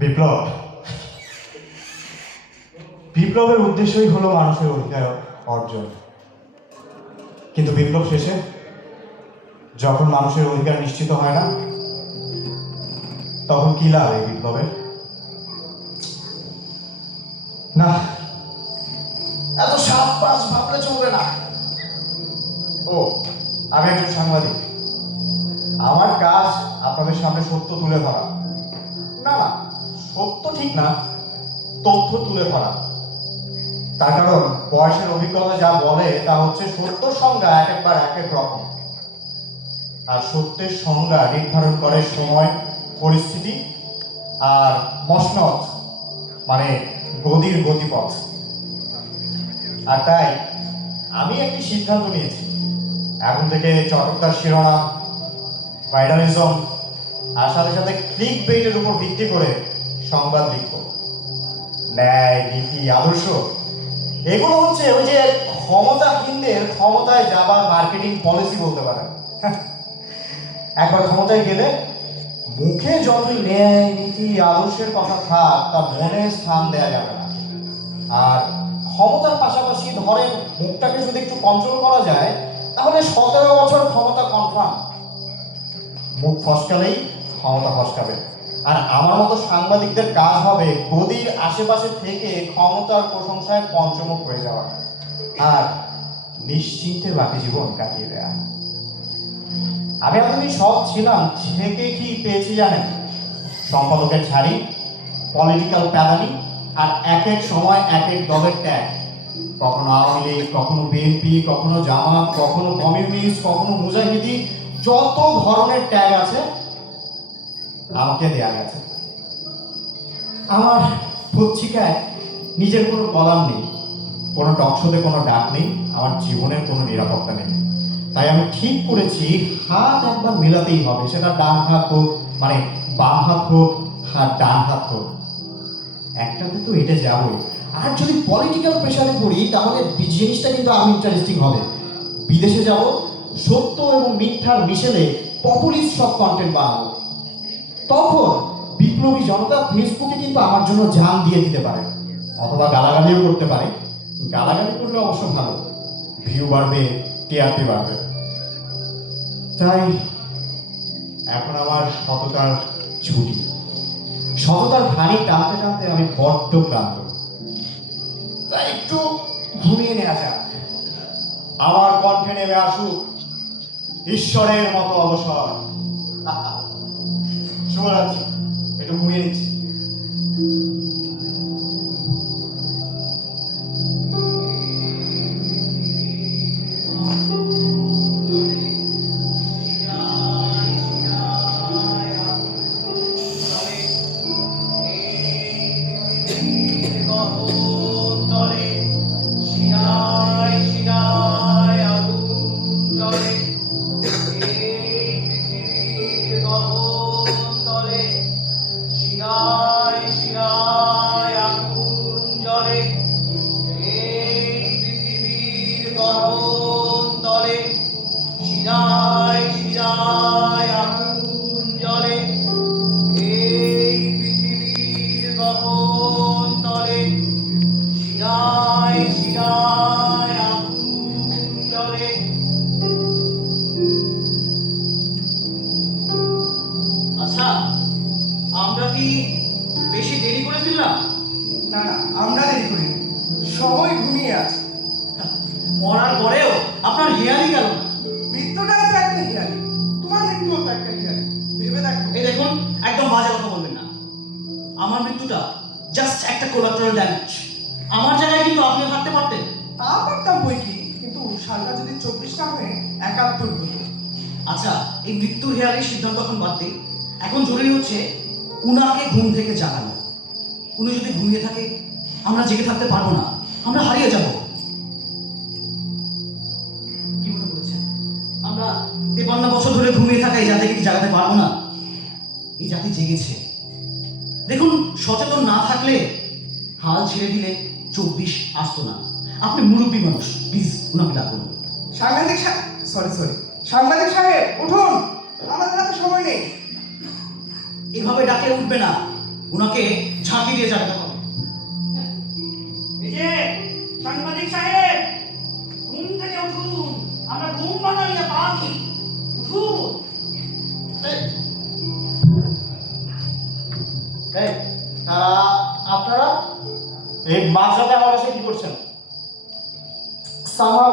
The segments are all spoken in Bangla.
বিপ্লব, বিপ্লবের উদ্দেশ্যই হলো মানুষের অধিকার অর্জন। কিন্তু বিপ্লব শেষে যখন মানুষের অধিকার নিশ্চিত হয় না, তখন কি লাভ এই বিপ্লবের? না, এত সাবপাস ভাবলে চলবে না। ও, আমি একজন সাংবাদিক। আমার কাজ আপনাদের সামনে সত্য তুলে ধরা। না না, সত্য ঠিক না, তথ্য তুলে ধরা। তার কারণ বয়সের অভিজ্ঞতা যা বলে তা হচ্ছে সত্যর সংজ্ঞা এক একবার এক এক রকম। আর সত্যের সংজ্ঞা নির্ধারণ করে সময়, পরিস্থিতি আর মসনদ, মানে গদির গতিপথ। আর তাই আমি একটি সিদ্ধান্ত নিয়েছি, এখন থেকে চটকদার শিরোনাম, ভাইরালিজম আর সাথে সাথে ক্লিক বেইটের উপর ভিত্তি করে সংবাদ লিখব। ন্যায়, নীতি, আদর্শ এগুলো হচ্ছে ওই যে ক্ষমতাহীনদের ক্ষমতায় যাবার মার্কেটিং পলিসি বলতে পারেন। একবার ক্ষমতায় গেলে মুখে যতই ন্যায়, নীতি, আদর্শের কথা থাক, তা মনে স্থান দেওয়া যাবে না। আর ক্ষমতার পাশাপাশি ধরেন মুখটাকে যদি একটু কন্ট্রোল করা যায়, তাহলে 17 বছর ক্ষমতা কনফার্ম। মুখ ফসকালেই ক্ষমতা ফসকাবে। আর আমার মতো সাংবাদিকদের কাজ হবে গদির আশেপাশে থেকে ক্ষমতার প্রশংসায় পঞ্চমুখ হয়ে যাওয়া আর নিশ্চিন্তে বাকি জীবন কাটিয়ে দেয়া। আমি এতদিন সব ছিলাম, থেকে কি পেয়েছি জানেন? সম্পাদকের ছাড়ি, পলিটিক্যাল প্যাদানি আর এক এক সময় এক এক দলের ট্যাগ। কখনো আওয়ামী লীগ, কখনো বিএনপি, কখনো জামাত, কখনো কমিউনিস্ট, কখনো মুজাহিদি, যত ধরনের ট্যাগ আছে আমাকে দেয়া গেছে। আমার পত্রিকায় নিজের কোনো কলাম নেই, কোনো টকশোতে কোনো ডাক নেই, আমার জীবনের কোনো নিরাপত্তা নেই। তাই আমি ঠিক করেছি হাত একবার মেলাতেই হবে, সেটা ডান হাত হোক, মানে বাম হাত হোক আর ডান হাত হোক, একটাতে তো এটা যাবই। আর যদি পলিটিক্যাল প্রেশারে পড়ি, তাহলে জিনিসটা কিন্তু আরো ইন্টারেস্টিং হবে। বিদেশে যাব, সত্য এবং মিথ্যার মিশেলে পপুলিস্ট সব কন্টেন্ট বানাবো। তখন বিপ্লবী জনতা ফেসবুকে কিন্তু আমার জন্য জান দিয়ে দিতে পারে, অথবা গালাগালিও করতে পারে। গালাগালি করলে অবশ্য ভালো, ভিউ বাড়বে, টিআরপি বাড়বে। তাই এখন আমার সততার ছুটি। সততার ঘানি টানতে টানতে আমি বড্ড ক্লান্ত। তাই একটু ঘুমিয়ে নেওয়া যাক। আমার কণ্ঠে নেমে আসুক ঈশ্বরের মতো অবসর। শুভরাত্রি, একটু ঘুমিয়ে নিচ্ছি। আচ্ছা, আমরা কি বেশি দেরি করে ফেললাম? না না, আমরা দেরি করিনি, সবাই ঘুমিয়ে আছে। মরার পরেও আপনার হেয়ারই গেল না। মৃত্যুটাই তো একটা হিয়ালি, তোমার মৃত্যুও তো একটা হিয়ালি, ভেবে দেখো। এই দেখুন, একদম বাজে কথা বলবেন না। আমার মৃত্যুটা জাস্ট একটা কোলাটারাল ড্যামেজ। আমার জায়গায় কিন্তু আপনিও থাকতে পারতেন। তা পারতাম বই কি, কিন্তু সালটা যদি 24 না হয়ে 71 হতো। আচ্ছা, এই মৃত্যুর হেয়ারের সিদ্ধান্ত এখন বাদ দিই। এখন জরুরি হচ্ছে উনাকে ঘুম থেকে জাগানো। উনি যদি ঘুমিয়ে থাকে, আমরা জেগে থাকতে পারবো না, আমরা হারিয়ে যাব। কি মনে করেছেন আমরা 53 বছর ধরে ঘুমিয়ে থাকা এই জাতিকে কি জাগাতে পারবো না? এই জাতি জেগেছে। দেখুন, সচেতন না থাকলে হাল ছেড়ে দিলে 24 আসতো না। আপনি মুরব্বী মানুষ, প্লিজ ওনাকে ডাকুন। সাংবাদিক সাংবাদিক সাহেব উঠুন, আমাদের হাতে সময় নেই। এভাবে ডাকলে উঠবে না, ওনাকে ঝাঁকি দিয়ে জাগাতে হবে। এই যে সাংবাদিক সাহেব, ঘুম থেকে উঠুন, আমরা ঘুম বানাই না পাখি, উঠুন। আপনারা এই মাঝরাতে আমার বাসায় কি করছেন? সামাও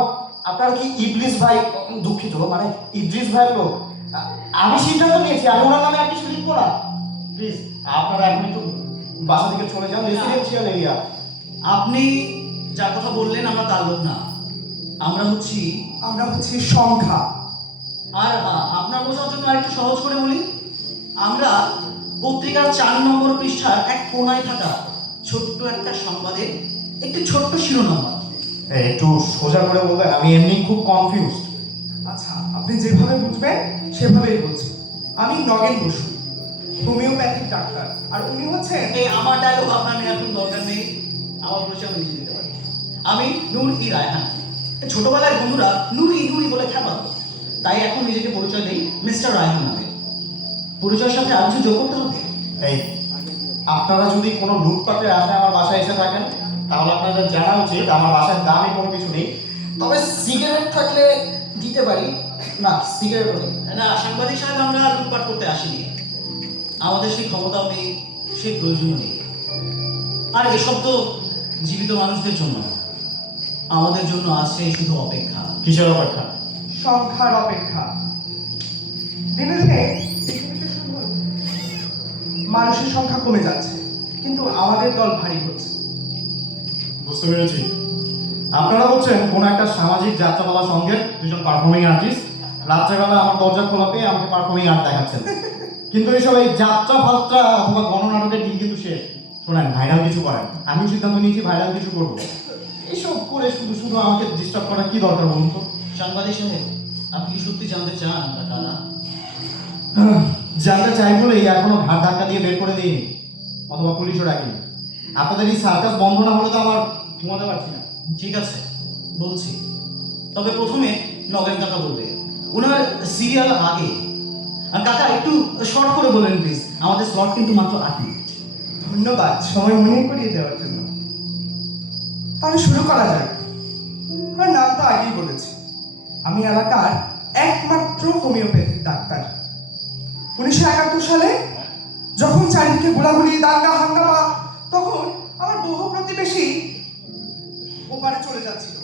আপনারা কি ইবলিস ভাই, দুঃখিত মানে ইদ্রিস ভাইয়ের লোক? আমি সিদ্ধান্ত নিয়েছি আমি ওনার নামে আর কিছু লিখবো না। প্লিজ আপনারা এখন একটু বাসা থেকে চলে যান, রেসিডেন্সিয়াল এরিয়া। আপনি যার কথা বললেন আমরা তার লোক না, আমরা হচ্ছি সংখ্যা। আর আপনার বোঝার জন্য আরেকটু সহজ করে বলি, আমরা পত্রিকার 4 নম্বর পৃষ্ঠার এক কোণায় থাকা ছোট্ট একটা সংবাদের একটি ছোট্ট শিরোনাম। একটু সোজা করে বলবেন, আমি এমনি খুব কনফিউজ। আচ্ছা, আপনি যেভাবে বুঝবেন সেভাবেই বলছি। আমি নগেন বসু, হোমিওপ্যাথিক ডাক্তার, আর উনি হচ্ছেন। এই আমার ডায়লগ আপনার নেওয়ার কোনো দরকার নেই, আমার পরিচয় আমি নিজে দিতে পারি। আমি নূর-ই রায়হান। ছোটবেলায় বন্ধুরা নুরি বলে খেপাতো, তাই এখন নিজেকে পরিচয় দেই মিস্টার রায়হান নামে। পরিচয়ের সাথে আর কিছু যোগ করতে হবে? এই আপনারা যদি কোনো লুটপাটের আশায় আমার বাসায় এসে থাকেন তাহলে আপনাদের জানা উচিত আমার বাসায় দামি কোনো কিছু নেই, তবে সিগারেট থাকলে দিতে পারি। না, সিগারেটও নেই। না, সাংবাদিক সাহেব, আমরা লুটপাট করতে আসিনি। আমাদের সেই ক্ষমতাও নেই, সেই প্রয়োজনও নেই। আর এসব তো জীবিত মানুষদের জন্য, আমাদের জন্য আছে শুধু অপেক্ষা। কিসের অপেক্ষা? সংখ্যার অপেক্ষা। দিনে দিনে পৃথিবীতে শুধু মানুষের সংখ্যা কমে যাচ্ছে, কিন্তু আমাদের দল ভারী হচ্ছে। বুঝতে পেরেছি, আপনারা হচ্ছেন কোনো একটা সামাজিক যাত্রাপালা সঙ্গে দুজন পারফর্মিং আর্টিস্ট। রাত্রেবেলা আমার দরজা খোলা পেয়ে আমাকে পারফর্মিং আর্ট দেখাচ্ছেন, কিন্তু এইসব এই যাত্রা ফাত্রা অথবা গণনাটকের দিন কিন্তু শেষ। শোনেন, ভাইরাল কিছু করেন, আমিও সিদ্ধান্ত নিয়েছি ভাইরাল কিছু করবো। এইসব করে শুধু শুধু আমাকে ডিস্টার্ব করা কি দরকার বলুন তো? সাংবাদিক সাহেব, আপনি কি সত্যি জানতে চান আমরা কারা? জানতে চাই বলেই এখনো ঘাট ধাক্কা দিয়ে বের করে দিইনি, অথবা পুলিশও ডাকিনি। আপনাদের এই সার্কাস বন্ধ না হলে তো আমার ঘুমাতে পারছি না। ঠিক আছে, বলছি। তবে প্রথমে নগেন কাকা বলবে, ওনার সিরিয়াল আগে। আর কাকা একটু শর্ট করে বলেন প্লিজ, আমাদের স্লট কিন্তু মাত্র 8 মিনিট। ধন্যবাদ সময় মনে করিয়ে দেওয়ার জন্য। তাহলে শুরু করা যাক। আমার নাম তো আগেই বলেছি, আমি এলাকার একমাত্র হোমিওপ্যাথিক ডাক্তার। 1971 সালে যখন চারিদিকে গোলাগুলি, দাঙ্গা হাঙ্গামা, তখন আমার বহু প্রতিবেশী ওপারে চলে যাচ্ছিল,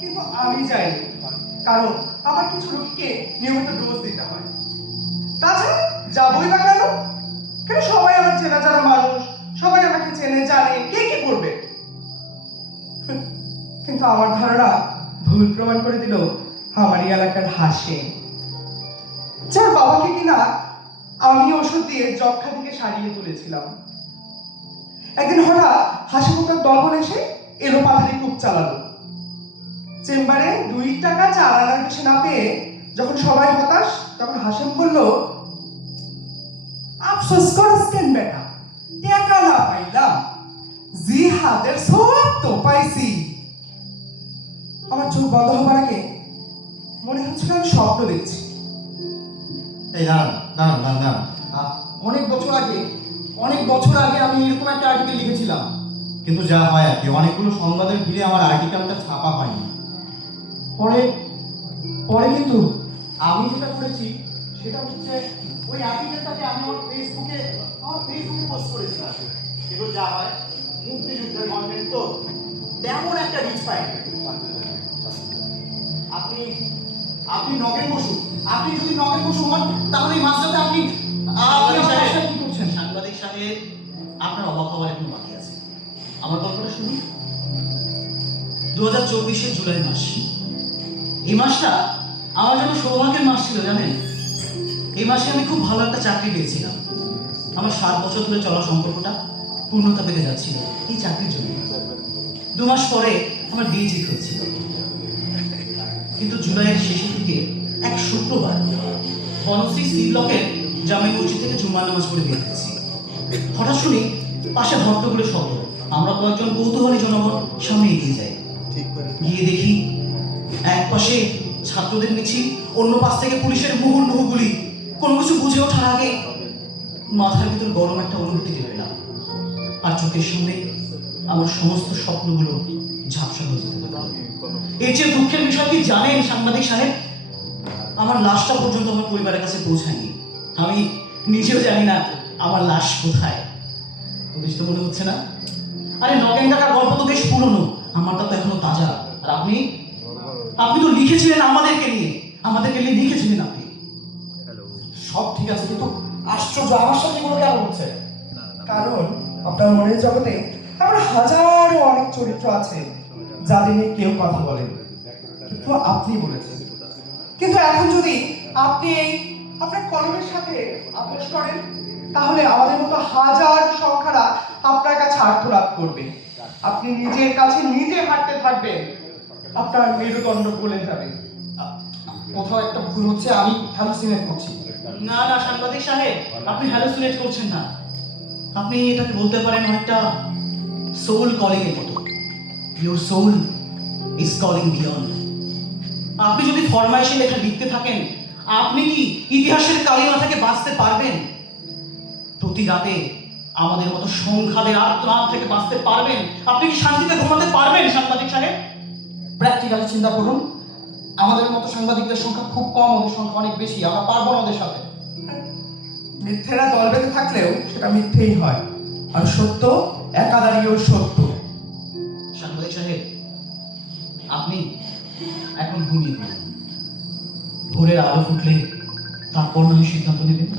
কিন্তু আমি যাইনি, কারণ আমার কিছু রোগীকে নিয়মিত ডোজ দিতে হয়। তাছাড়া যাবই বা কেন? কেন সবাই আমার চেনা জানা মানুষ, সবাই আমাকে চেনে জানে, কে কি করবে? কিন্তু আমার ধারণা ভুল প্রমাণ করে দিল আমার এই এলাকার হাসিম, যার বাবাকে কিনা আমি ওষুধ দিয়ে যক্ষা থেকে সারিয়ে তুলেছিলাম। একদিন হঠাৎ হাসিম তার দলবল এসে এলো পাথারি কূপ চালালো। চেম্বারে 2 টাকা চার আনার বেশি না পেয়ে যখন সবাই হতাশ, তখন হাসিম বলল, আফসোস করস কেন বেটা, টাকা না পাইলাম, জিহাদের সব তো পাইছি। আমার চোখ বন্ধ হবার আগে মনে হচ্ছিল আমি স্বপ্ন দেখছি। এই দাঁড়ান। অনেক বছর আগে আমি এরকম একটা আর্টিকেল লিখেছিলাম, কিন্তু যা হয় আর কি, অনেকগুলো সংবাদের ভিড়ে আমার আর্টিকেলটা ছাপা হয়নি। পরে কিন্তু আমি যেটা করেছি সেটা হচ্ছে ওই আর্টিকেলটাকে আমি আমার ফেসবুকে পোস্ট করেছিলাম, কিন্তু যা হয়, মুক্তিযুদ্ধের কন্টেন্ট তো তেমন একটা রিচ পায়নি। আপনি নগেন বসু, আপনি যদি নগেন বসু হন তাহলে এই মাঝরাতে আপনি কি করছেন? সাংবাদিক সাহেব, আপনার অবাক হওয়ার এখন বাকি আছে। আমার গল্পটা শুনুন। 2024 জুলাই মাস। এই মাসটা আমার জন্য সৌভাগ্যের মাস ছিল, জানেন। এই মাসে আমি খুব ভালো একটা চাকরি পেয়েছিলাম। আমার 7 বছর ধরে চলা সম্পর্কটা পূর্ণতা পেতে যাচ্ছিল এই চাকরির জন্য। 2 মাস পরে আমার বিয়ে ঠিক হচ্ছিল, কিন্তু জুলাইয়ের শেষের দিকে এক শুক্রবার বনশ্রী সি ব্লকের জামে মসজিদ থেকে জুম্মার নামাজ পড়ে বেরিয়েছি। হঠাৎ শুনি পাশে হট্টগোলের শব্দ। আমরা কয়েকজন কৌতূহলী জনগণ সামনে এগিয়ে যাই। গিয়ে দেখি এক পাশে ছাত্রদের মিছিল, অন্য পাশ থেকে পুলিশের মুহুর্মুহু গুলি। কোনো কিছু বুঝে ওঠার আগে মাথার ভিতর গরম একটা অনুভূতি পেলাম, আর চোখের সামনে আমার সমস্ত স্বপ্নগুলো ঝাপসা হয়ে যেতে লাগলো। এর চেয়ে দুঃখের বিষয় কি জানেন সাংবাদিক সাহেব? আমার লাশটা পর্যন্ত আমার পরিবারের কাছে পৌঁছায়নি। আমি নিজেও জানি না আমার লাশ কোথায়। পুলিশ তো মনে হচ্ছে না। আরে নগেন কাকার গল্প তো বেশ পুরনো, আমারটা তো এখনো তাজা। আর আপনি তো লিখেছিলেন আমাদেরকে নিয়ে লিখেছিলেন আপনি। সব ঠিক আছে, কিন্তু আশ্চর্য, আমার সাথে এগুলো কেন হচ্ছে? কারণ আপনার মনের জগতে এমন হাজারো অনেক চরিত্র আছে যাদের নিয়ে কেউ কথা বলেন, কিন্তু আপনি বলেছেন। কিন্তু এখন যদি আপনি আপনার কলমের সাথে আপোষ করেন, তাহলে আমাদের মতো হাজার সংখ্যারা আপনার কাছে আত্মলাভ করবে। আপনি নিজের কাছে নিজে হাঁটতে থাকবেন, আপনার মেরুদণ্ড গলে যাবে। কোথাও একটা ভুল হচ্ছে, আমি হ্যালুসিনেট করছি। না না সাংবাদিক সাহেব, আপনি হ্যালুসিনেট করছেন না। আপনি এটাকে বলতে পারেন অনেকটা সোল কলিং এর মতো। Your soul is calling beyond. আপনি যদি ফরমাইশে লেখা লিখতে থাকেন, আপনি কি ইতিহাসের কালিমা থেকে বাঁচতে পারবেন? প্রতি রাতে আমাদের মতো সংখ্যাদের আত্মনাদ থেকে বাঁচতে পারবেন? আপনি কি শান্তিতে ঘুমাতে পারবেন সাংবাদিক সাহেব? প্র্যাকটিক্যালি চিন্তা করুন, আমাদের মতো সাংবাদিকদের সংখ্যা খুব কম, ওদের সংখ্যা অনেক বেশি। আমরা পারবো না ওদের সাথে। মিথ্যেরা দল বেঁধে থাকলেও সেটা মিথ্যেই হয়, আর সত্য একা দাঁড়িয়েও সত্য। সাংবাদিক সাহেব, আপনি এখন ঘুমিয়ে পড়ুন। ভোরের আলো ফুটলে তারপর নয় সিদ্ধান্ত নেবেন।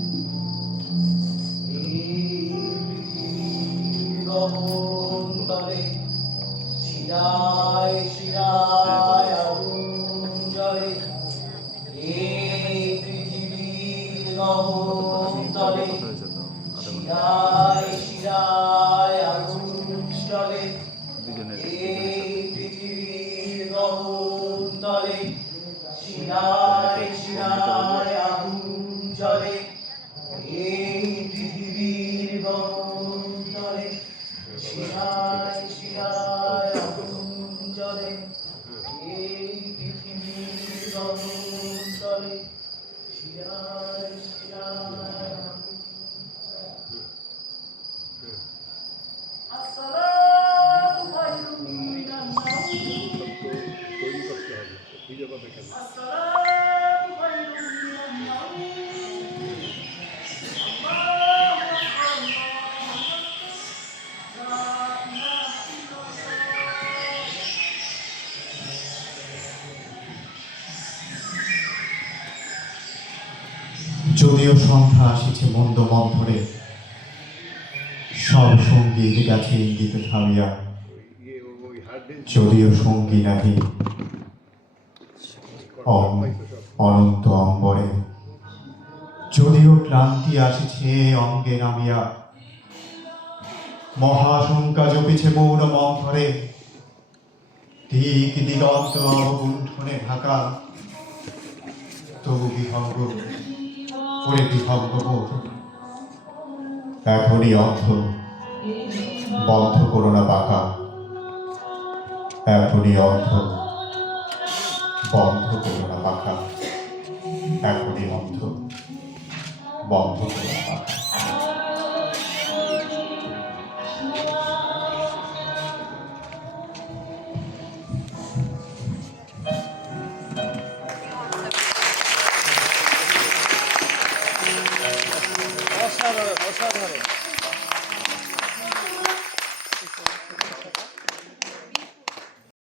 যদিও সন্ধ্যা আসিছে মন্দ মন্থরে, সব সঙ্গীর কাছে ইঙ্গিতে থামিয়া, যদিও সঙ্গী নাহি অনন্ত অম্বরে, যদিও ক্লান্তি আসিছে অঙ্গে নামিয়া, মহাশঙ্কা জপিছে মৌন মন্থরে, দিক দিগন্ত অবগুণ্ঠনে ঢাকা, তবু বিহঙ্গ ওরে বিভঙ্গ বোধ। এখনই অর্থ বন্ধ করো না বাঁকা, এখনই অর্থ বন্ধ করো না বাঁকা, এখনই অর্থ বন্ধ করো না বাঁকা।